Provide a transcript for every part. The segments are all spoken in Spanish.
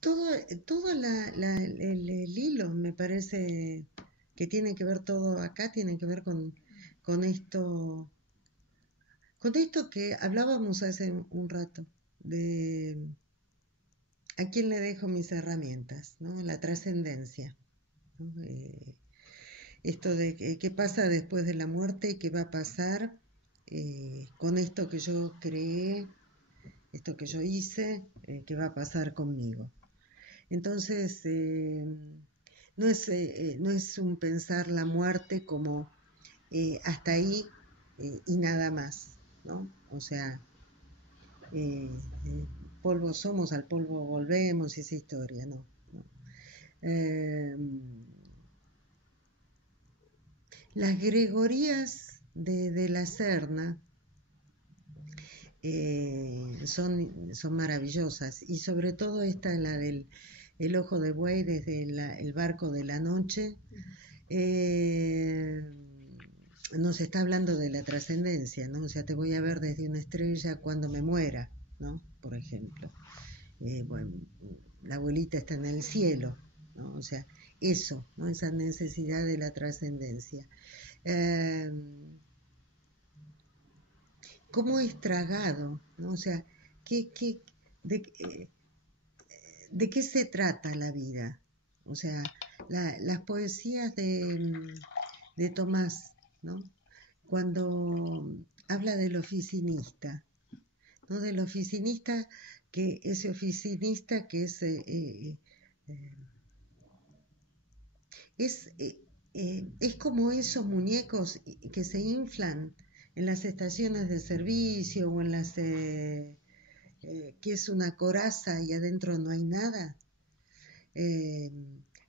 Todo, el hilo me parece que tiene que ver todo acá, tiene que ver con esto que hablábamos hace un rato, de a quién le dejo mis herramientas, ¿no? La trascendencia, ¿no? Esto de qué pasa después de la muerte y qué va a pasar con esto que yo creé, esto que yo hice, qué va a pasar conmigo. Entonces, no es un pensar la muerte como hasta ahí y nada más, ¿no? O sea, polvo somos, al polvo volvemos, esa historia, ¿no? ¿No? Eh, las gregorías de la Serna son maravillosas y sobre todo esta, la del el ojo de buey desde el barco de la noche, eh, nos está hablando de la trascendencia, ¿no? O sea, te voy a ver desde una estrella cuando me muera, ¿no? Por ejemplo. Bueno, la abuelita está en el cielo, ¿no? O sea, eso, ¿no? Esa necesidad de la trascendencia. Eh, ¿Cómo es tragado, ¿no? O sea, ¿qué, qué, de, ¿de qué se trata la vida? O sea, las poesías de Tomás, ¿no? Cuando habla del oficinista, ¿no? Del oficinista, que ese oficinista que eh, es como esos muñecos que se inflan en las estaciones de servicio o en que es una coraza y adentro no hay nada. eh,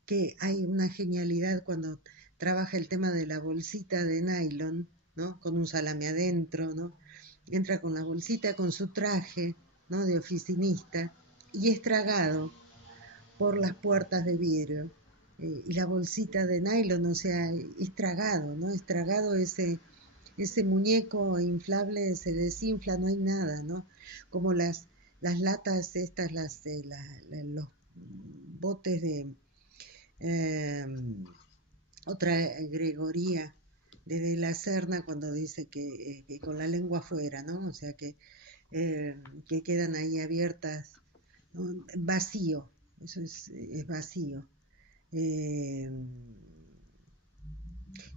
que hay una genialidad cuando trabaja el tema de la bolsita de nylon, ¿no? Con un salame adentro, ¿no? Entra con la bolsita, con su traje, ¿no? De oficinista y es tragado por las puertas de vidrio. Y la bolsita de nylon, o sea, es tragado, ¿no? Es tragado ese muñeco inflable, se desinfla, no hay nada, ¿no? Como las latas estas, los botes de eh, otra gregoría de la Serna cuando dice que con la lengua afuera, ¿no? O sea, que quedan ahí abiertas, ¿no? Vacío, eso es vacío. Eh,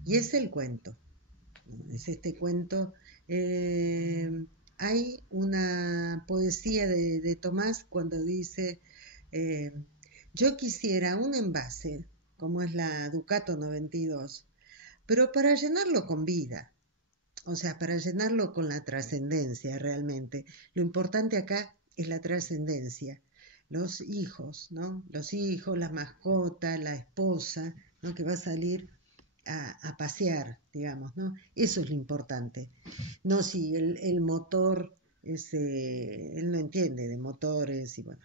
y es el cuento, ¿no? Es este cuento. Eh, Hay una poesía de Tomás cuando dice, eh, yo quisiera un envase, como es la Ducato 92, pero para llenarlo con vida, o sea, para llenarlo con la trascendencia realmente. Lo importante acá es la trascendencia. Los hijos, ¿no? Los hijos, la mascota, la esposa, ¿no? Que va a salir a pasear, digamos, ¿no? Eso es lo importante. No si el motor, él no entiende de motores y bueno,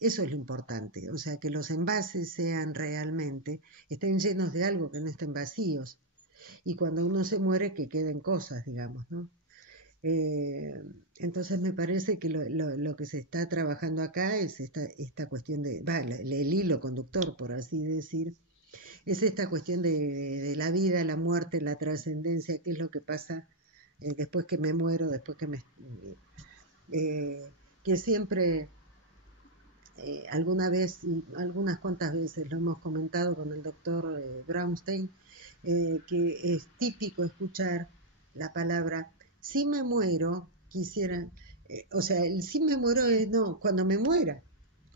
eso es lo importante. O sea, que los envases sean realmente, estén llenos de algo, que no estén vacíos. Y cuando uno se muere, que queden cosas, digamos, ¿no? Eh, entonces me parece que lo que se está trabajando acá es esta cuestión el hilo conductor, por así decir, es esta cuestión de la vida, la muerte, la trascendencia, qué es lo que pasa después que me muero, después que siempre, alguna vez, y algunas cuantas veces lo hemos comentado con el doctor Braunstein, que es típico escuchar la palabra, si me muero, quisiera, o sea, el si me muero es no, cuando me muera,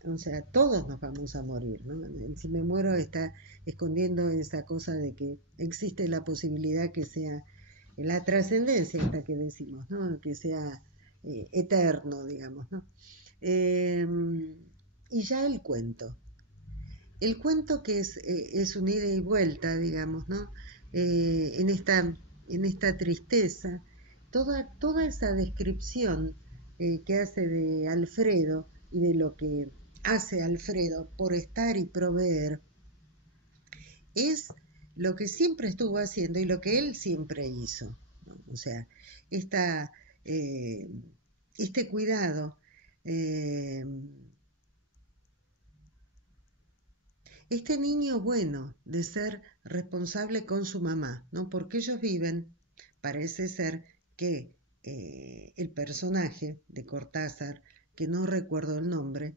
o sea, todos nos vamos a morir, ¿no? El si me muero está escondiendo esa cosa de que existe la posibilidad que sea la trascendencia esta que decimos, ¿no? Que sea eterno, digamos, ¿no? Eh, y ya el cuento. El cuento que es un ida y vuelta, digamos, ¿no? En esta tristeza, toda esa descripción que hace de Alfredo y de lo que hace Alfredo por estar y proveer, es lo que siempre estuvo haciendo y lo que él siempre hizo, ¿no? O sea, esta, eh, este cuidado, eh, este niño bueno de ser responsable con su mamá, ¿no? Porque ellos viven, parece ser que el personaje de Cortázar, que no recuerdo el nombre,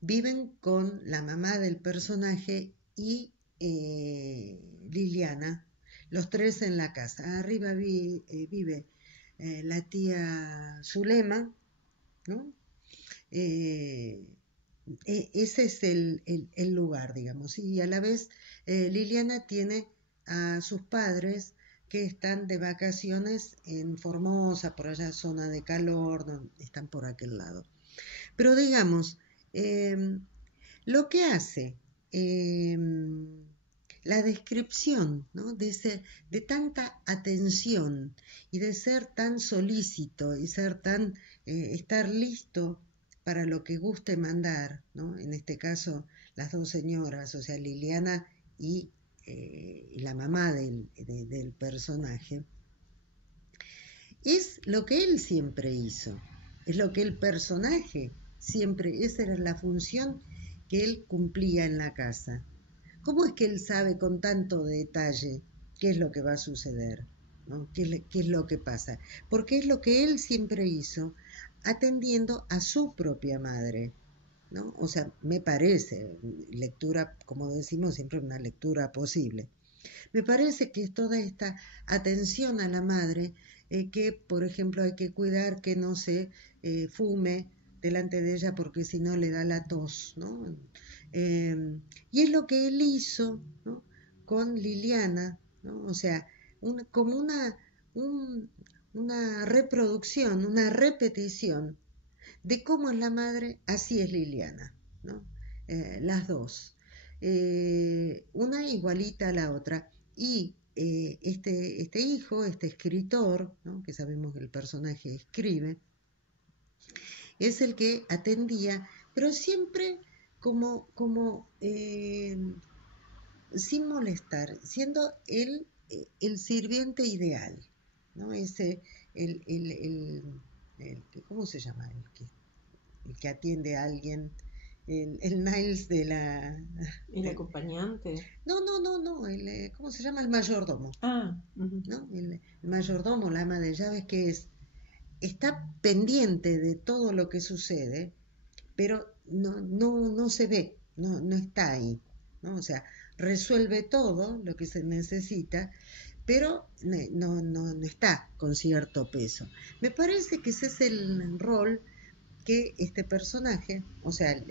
viven con la mamá del personaje y Liliana, los tres en la casa. Arriba vive la tía Zulema, ¿no? Eh, Ese es el lugar, digamos. Y a la vez Liliana tiene a sus padres que están de vacaciones en Formosa, por allá zona de calor, no, están por aquel lado. Pero digamos, eh, lo que hace eh, la descripción, ¿no? De tanta atención y de ser tan solícito y ser tan, estar listo para lo que guste mandar, ¿no? En este caso, las dos señoras, o sea, Liliana y la mamá del personaje, es lo que él siempre hizo, es lo que el personaje siempre, esa era la función que él cumplía en la casa. ¿Cómo es que él sabe con tanto detalle qué es lo que va a suceder? ¿No? ¿Qué es lo que pasa? Porque es lo que él siempre hizo atendiendo a su propia madre, ¿no? O sea, me parece, lectura, como decimos siempre, una lectura posible. Me parece que es toda esta atención a la madre, que por ejemplo hay que cuidar que no se fume delante de ella porque si no le da la tos, ¿no? Y es lo que él hizo, ¿no? Con Liliana, ¿no? O sea, como un- una reproducción, una repetición de cómo es la madre, así es Liliana, ¿no? Las dos. Una igualita a la otra. Y este hijo, este escritor, ¿no? Que sabemos que el personaje escribe, es el que atendía, pero siempre como sin molestar, siendo él el sirviente ideal, ¿no? Ese, ¿cómo se llama? El que atiende a alguien, el Niles de la... ¿El acompañante? No, ¿cómo se llama? El mayordomo, Ah, ujú. ¿no? El mayordomo, la ama de llaves, que está pendiente de todo lo que sucede, pero no se ve, no está ahí, ¿no? O sea, resuelve todo lo que se necesita, pero no está con cierto peso. Me parece que ese es el rol que este personaje, o sea,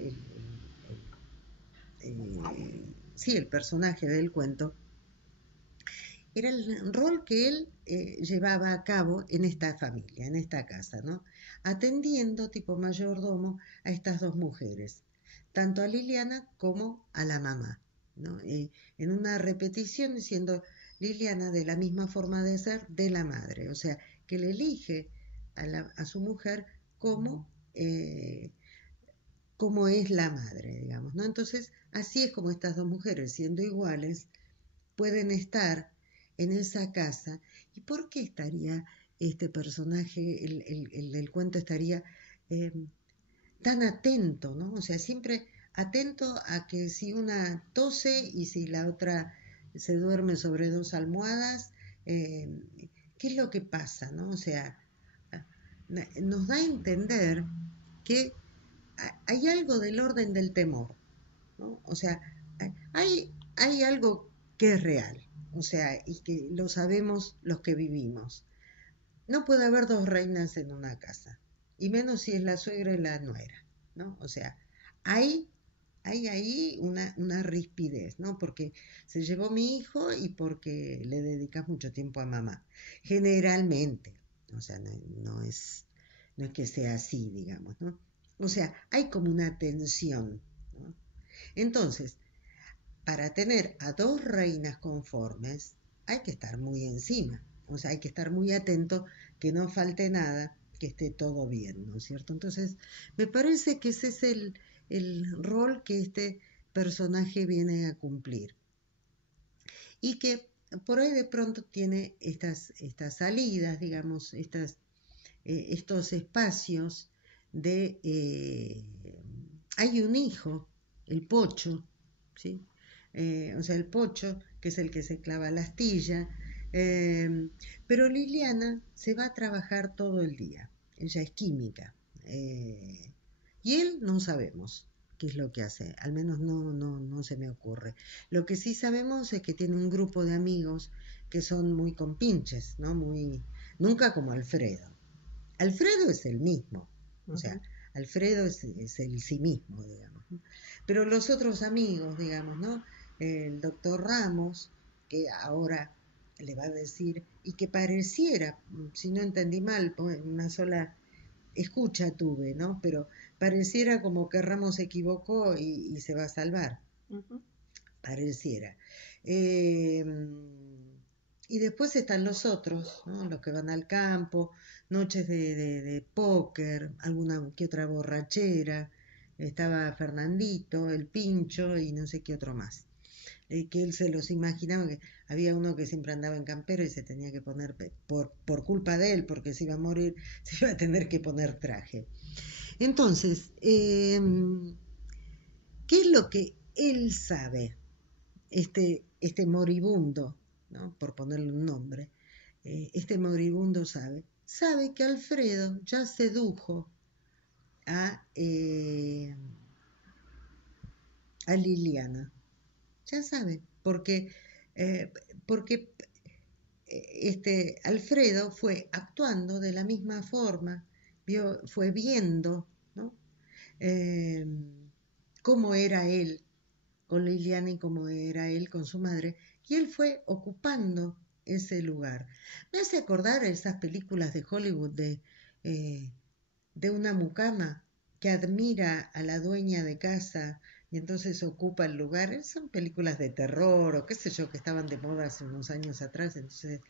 sí, el personaje del cuento, era el rol que él llevaba a cabo en esta familia, en esta casa, ¿no? Atendiendo tipo mayordomo a estas dos mujeres, tanto a Liliana como a la mamá, ¿no? En una repetición siendo Liliana de la misma forma de ser de la madre, o sea, que le elige a su mujer como como es la madre, digamos, ¿no? Entonces, así es como estas dos mujeres, siendo iguales, pueden estar en esa casa. ¿Y por qué estaría este personaje, el del cuento, estaría eh, tan atento, ¿no? O sea, siempre atento a que si una tose y si la otra se duerme sobre dos almohadas, eh, ¿qué es lo que pasa, ¿no? O sea, nos da a entender que hay algo del orden del temor, ¿no? O sea, hay algo que es real, o sea, y que lo sabemos los que vivimos. No puede haber dos reinas en una casa, y menos si es la suegra y la nuera, ¿no? O sea, hay, hay ahí una rispidez, ¿no? Porque se llevó mi hijo y porque le dedicas mucho tiempo a mamá. Generalmente, o sea, no es que sea así, digamos, ¿no? O sea, hay como una tensión, ¿no? Entonces, para tener a dos reinas conformes, hay que estar muy encima, o sea, hay que estar muy atento que no falte nada, que esté todo bien, ¿no es cierto? Entonces, me parece que ese es el rol que este personaje viene a cumplir y que por ahí de pronto tiene estas salidas, digamos, estos espacios de... hay un hijo el Pocho, ¿sí? O sea, el Pocho, que es el que se clava la astilla, pero Liliana se va a trabajar todo el día, ella es química, y él no sabemos qué es lo que hace, al menos no se me ocurre. Lo que sí sabemos es que tiene un grupo de amigos que son muy compinches, ¿no? Muy, nunca como Alfredo. Alfredo es el mismo, o sea, Ujú. Alfredo es el sí mismo, digamos, ¿no? Pero los otros amigos, digamos, ¿no? El doctor Ramos, que ahora le va a decir, y que pareciera, si no entendí mal, pues, una sola escucha tuve, ¿no? Pero pareciera como que Ramos se equivocó y se va a salvar, Ujú. pareciera. Eh, y después están los otros, ¿no? Los que van al campo, noches de póker, alguna que otra borrachera. Estaba Fernandito, el Pincho y no sé qué otro más. Que él se los imaginaba que había uno que siempre andaba en campero y se tenía que poner, por culpa de él, porque se iba a morir, se iba a tener que poner traje. Entonces, ¿qué es lo que él sabe? Este moribundo, ¿no? Por ponerle un nombre, este moribundo sabe que Alfredo ya sedujo a, eh, a Liliana, ya sabe, eh, porque Alfredo fue actuando de la misma forma, fue viendo, ¿no? Eh, cómo era él con Liliana y cómo era él con su madre, y él fue ocupando ese lugar. Me hace acordar esas películas de Hollywood eh, de una mucama que admira a la dueña de casa y entonces ocupa el lugar. Son películas de terror o qué sé yo que estaban de moda hace unos años atrás, entonces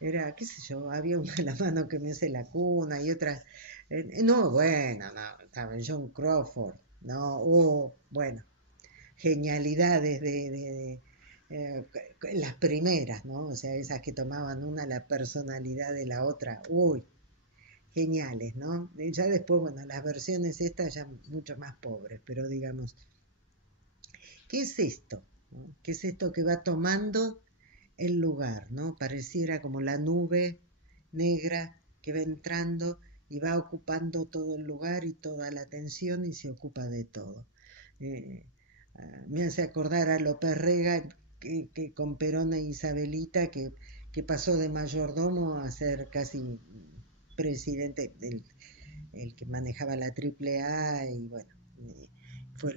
era, qué sé yo, había una de la mano que me hace la cuna y otra, no, bueno, no, estaba John Crawford, no, bueno, genialidades las primeras, ¿no? O sea, esas que tomaban una la personalidad de la otra, uy, geniales, ¿no? Ya después, bueno, las versiones estas ya mucho más pobres, pero digamos, ¿qué es esto? ¿No? ¿Qué es esto que va tomando el lugar, ¿no? Pareciera como la nube negra que va entrando y va ocupando todo el lugar y toda la atención y se ocupa de todo. Eh, Me hace acordar a López Rega que con Perón e Isabelita que pasó de mayordomo a ser casi presidente, el que manejaba la Triple A y bueno,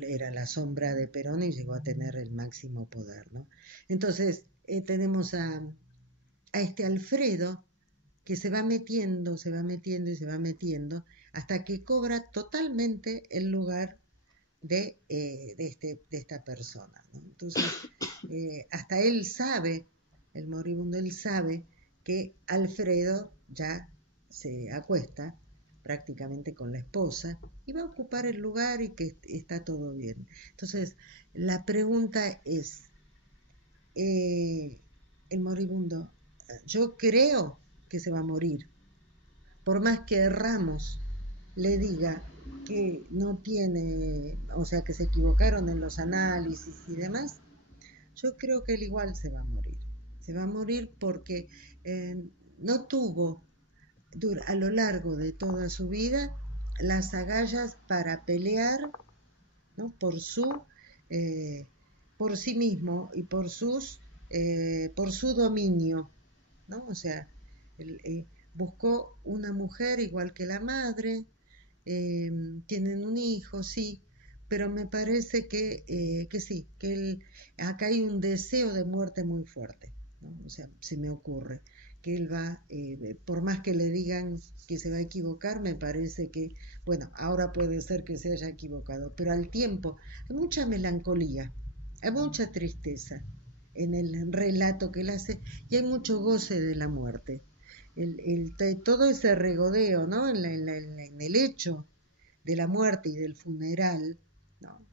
era la sombra de Perón y llegó a tener el máximo poder, ¿no? Entonces tenemos a este Alfredo que se va metiendo, se va metiendo y se va metiendo hasta que cobra totalmente el lugar de esta persona, ¿no? Entonces, hasta él sabe, el moribundo, él sabe que Alfredo ya se acuesta prácticamente con la esposa y va a ocupar el lugar y que está todo bien. Entonces, la pregunta es, eh, el moribundo, yo creo que se va a morir, por más que Ramos le diga que no tiene, o sea, que se equivocaron en los análisis y demás, yo creo que él igual se va a morir. Se va a morir porque no tuvo a lo largo de toda su vida las agallas para pelear, ¿no? Eh, por sí mismo y por su dominio, ¿no? O sea, él, buscó una mujer igual que la madre, eh, tienen un hijo, sí, pero me parece que sí, acá hay un deseo de muerte muy fuerte, ¿no? O sea, se me ocurre que él va, por más que le digan que se va a equivocar, me parece que, bueno, ahora puede ser que se haya equivocado, pero al tiempo hay mucha melancolía, hay mucha tristeza en el relato que él hace y hay mucho goce de la muerte. Todo ese regodeo, ¿no? En el hecho de la muerte y del funeral, ¿no?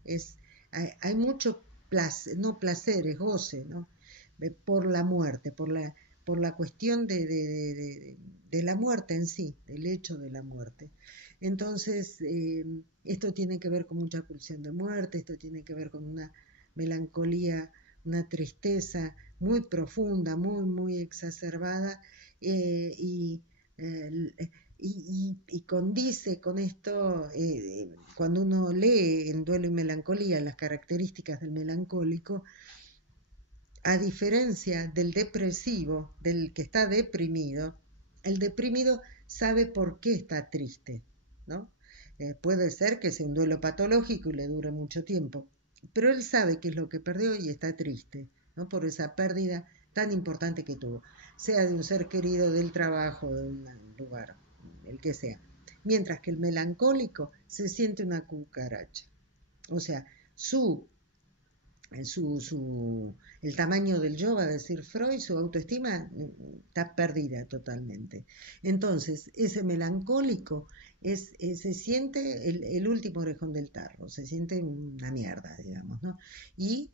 Hay mucho placer, no placer, es goce, ¿no? Por la muerte, por la cuestión de la muerte en sí, del hecho de la muerte. Entonces, esto tiene que ver con mucha pulsión de muerte, esto tiene que ver con una melancolía, una tristeza muy profunda, muy, muy exacerbada, y, eh, y condice con esto, cuando uno lee en Duelo y Melancolía las características del melancólico, a diferencia del depresivo, del que está deprimido, el deprimido sabe por qué está triste, ¿no? Puede ser que sea un duelo patológico y le dure mucho tiempo, pero él sabe qué es lo que perdió y está triste, ¿no? Por esa pérdida tan importante que tuvo, sea de un ser querido, del trabajo, de un lugar, el que sea. Mientras que el melancólico se siente una cucaracha. O sea, su el tamaño del yo, va a decir Freud, su autoestima está perdida totalmente. Entonces, ese melancólico se siente el último orejón del tarro, se siente una mierda, digamos, ¿no? Y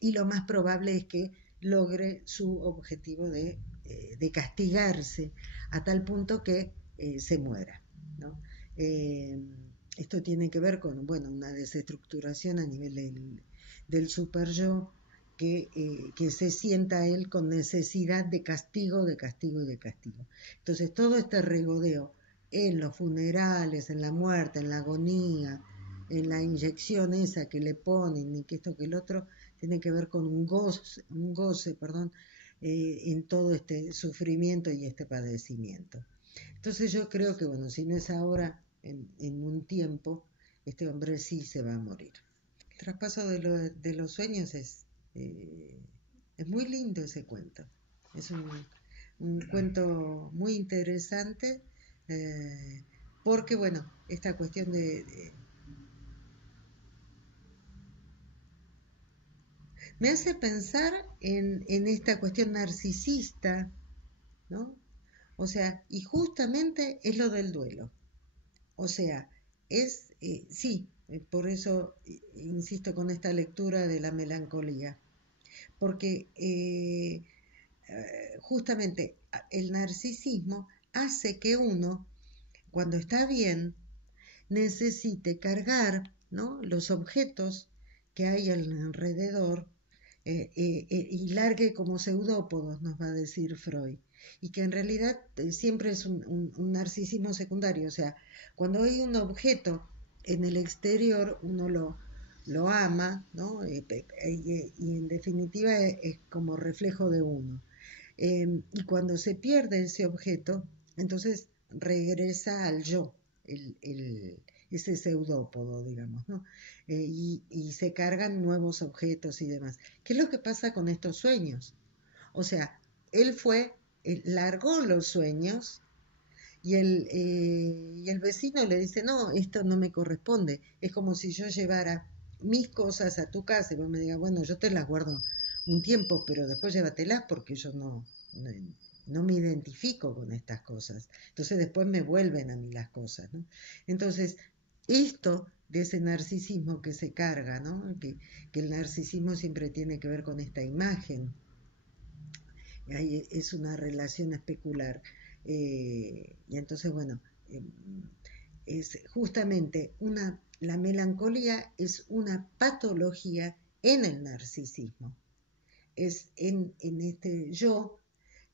lo más probable es que logre su objetivo de castigarse a tal punto que se muera, ¿no? Eh, Esto tiene que ver con, bueno, una desestructuración a nivel del super yo, que se sienta él con necesidad de castigo, de castigo y de castigo. Entonces todo este regodeo en los funerales, en la muerte, en la agonía, en la inyección esa que le ponen y que esto que el otro, tiene que ver con un goce, perdón, en todo este sufrimiento y este padecimiento. Entonces yo creo que, bueno, si no es ahora, en un tiempo, este hombre sí se va a morir. El traspaso de los sueños es muy lindo ese cuento. Es un cuento muy interesante, porque, bueno, esta cuestión me hace pensar en esta cuestión narcisista, ¿no? O sea, y justamente es lo del duelo. O sea, sí, por eso insisto con esta lectura de la melancolía, porque justamente el narcisismo hace que uno, cuando está bien, necesite cargar, ¿no?, los objetos que hay alrededor, y largue como seudópodos, nos va a decir Freud, y que en realidad siempre es un narcisismo secundario. O sea, cuando hay un objeto en el exterior, uno lo ama, ¿no? Y en definitiva es como reflejo de uno. Y cuando se pierde ese objeto, entonces regresa al yo, ese seudópodo, digamos, ¿no? Y se cargan nuevos objetos y demás. ¿Qué es lo que pasa con estos sueños? O sea, él largó los sueños y el vecino le dice, no, esto no me corresponde. Es como si yo llevara mis cosas a tu casa y vos me digas, bueno, yo te las guardo un tiempo, pero después llévatelas porque yo no, no me identifico con estas cosas. Entonces después me vuelven a mí las cosas, ¿no? Entonces, esto de ese narcisismo que se carga, ¿no? Que el narcisismo siempre tiene que ver con esta imagen. Ahí es una relación especular. Y entonces, bueno, es justamente la melancolía es una patología en el narcisismo. Es en este yo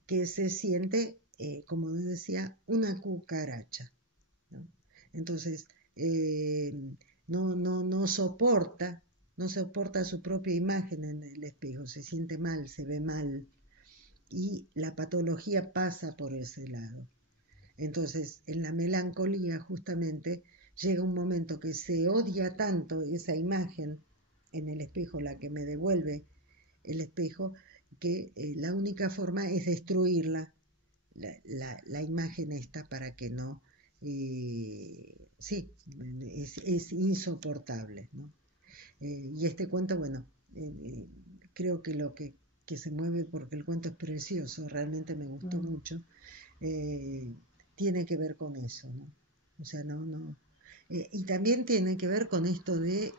que se siente, como decía, una cucaracha, ¿no? Entonces, eh, no soporta su propia imagen en el espejo, se siente mal, se ve mal, y la patología pasa por ese lado. Entonces, en la melancolía justamente llega un momento que se odia tanto esa imagen en el espejo, la que me devuelve el espejo, que la única forma es destruirla, la imagen esta, para que no, sí, es insoportable, ¿no? Y este cuento, bueno, creo que que se mueve, porque el cuento es precioso, realmente me gustó mucho, eh, tiene que ver con eso, ¿no? O sea, no. Y también tiene que ver con esto de,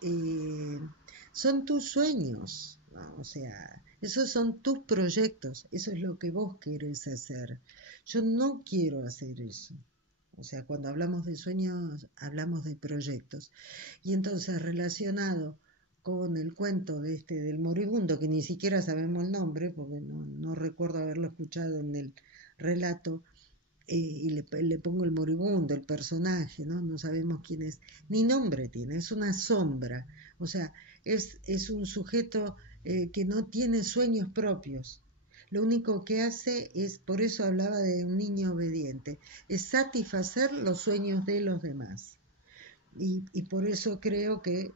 son tus sueños, ¿no? O sea, Esos son tus proyectos, eso es lo que vos querés hacer. Yo no quiero hacer eso. O sea, cuando hablamos de sueños, hablamos de proyectos. Y entonces, relacionado con el cuento de del moribundo, que ni siquiera sabemos el nombre, porque no recuerdo haberlo escuchado en el relato, y le pongo el moribundo, el personaje, ¿no? No sabemos quién es, ni nombre tiene, es una sombra, o sea, es un sujeto que no tiene sueños propios. Lo único que hace es, por eso hablaba de un niño obediente, es satisfacer los sueños de los demás. Y por eso creo que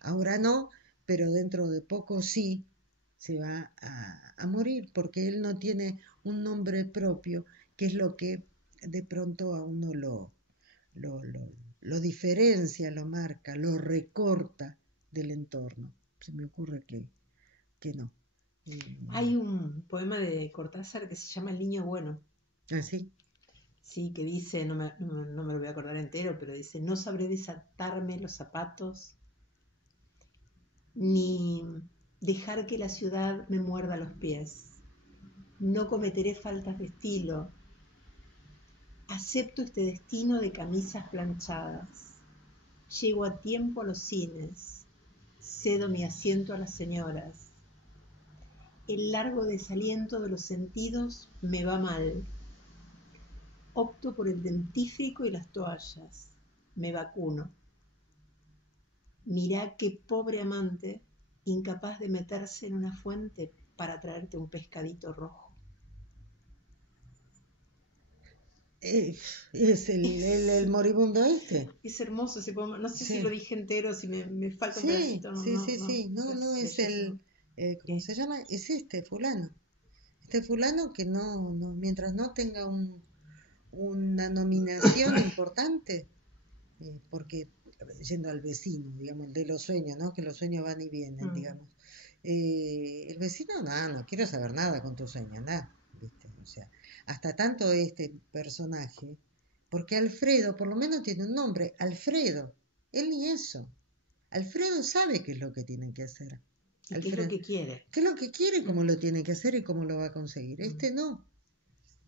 ahora no, pero dentro de poco sí se va a morir, porque él no tiene un nombre propio, que es lo que de pronto a uno lo, lo, lo diferencia, lo marca, lo recorta del entorno. Se me ocurre que no. Hay un poema de Cortázar que se llama El niño bueno. ¿Así? Sí, que dice, no me lo voy a acordar entero, pero dice, no sabré desatarme los zapatos, ni dejar que la ciudad me muerda los pies. No cometeré faltas de estilo. Acepto este destino de camisas planchadas. Llego a tiempo a los cines. Cedo mi asiento a las señoras. El largo desaliento de los sentidos me va mal. Opto por el dentífrico y las toallas. Me vacuno. Mirá qué pobre amante, incapaz de meterse en una fuente para traerte un pescadito rojo. Es el moribundo este. Es hermoso ese poema. No sé si lo Sí. dije entero, si me falta un Sí, pedacito. sí, sí, sí. No, Es no, es bellísimo. ¿cómo se llama? Es este fulano. Este fulano que mientras no tenga una nominación importante, porque yendo al vecino, digamos, de los sueños, ¿no? Que los sueños van y vienen, Mm. digamos. El vecino, no quiero saber nada con tus sueños, nada, ¿viste? O sea, hasta tanto este personaje, porque Alfredo por lo menos tiene un nombre, Alfredo, él ni eso. Alfredo sabe qué es lo que tiene que hacer. ¿Y qué es lo Alfredo, que quiere? qué es lo que quiere, cómo lo tiene que hacer y cómo lo va a conseguir. Mm. Este no.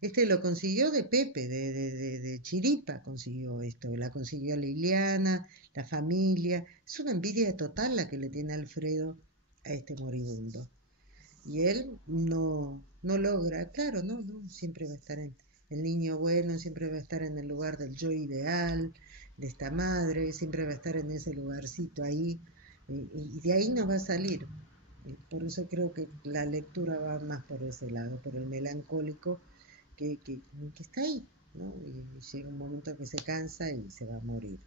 Este lo consiguió de Pepe, de Chiripa consiguió esto, la consiguió Liliana, la familia. Es una envidia total la que le tiene Alfredo a este moribundo. Y él no logra, claro, no, siempre va a estar en el niño bueno, siempre va a estar en el lugar del yo ideal, de esta madre, siempre va a estar en ese lugarcito ahí, y de ahí no va a salir. Por eso creo que la lectura va más por ese lado, por el melancólico que, que, que está ahí, ¿no? Y llega un momento que se cansa y se va a morir.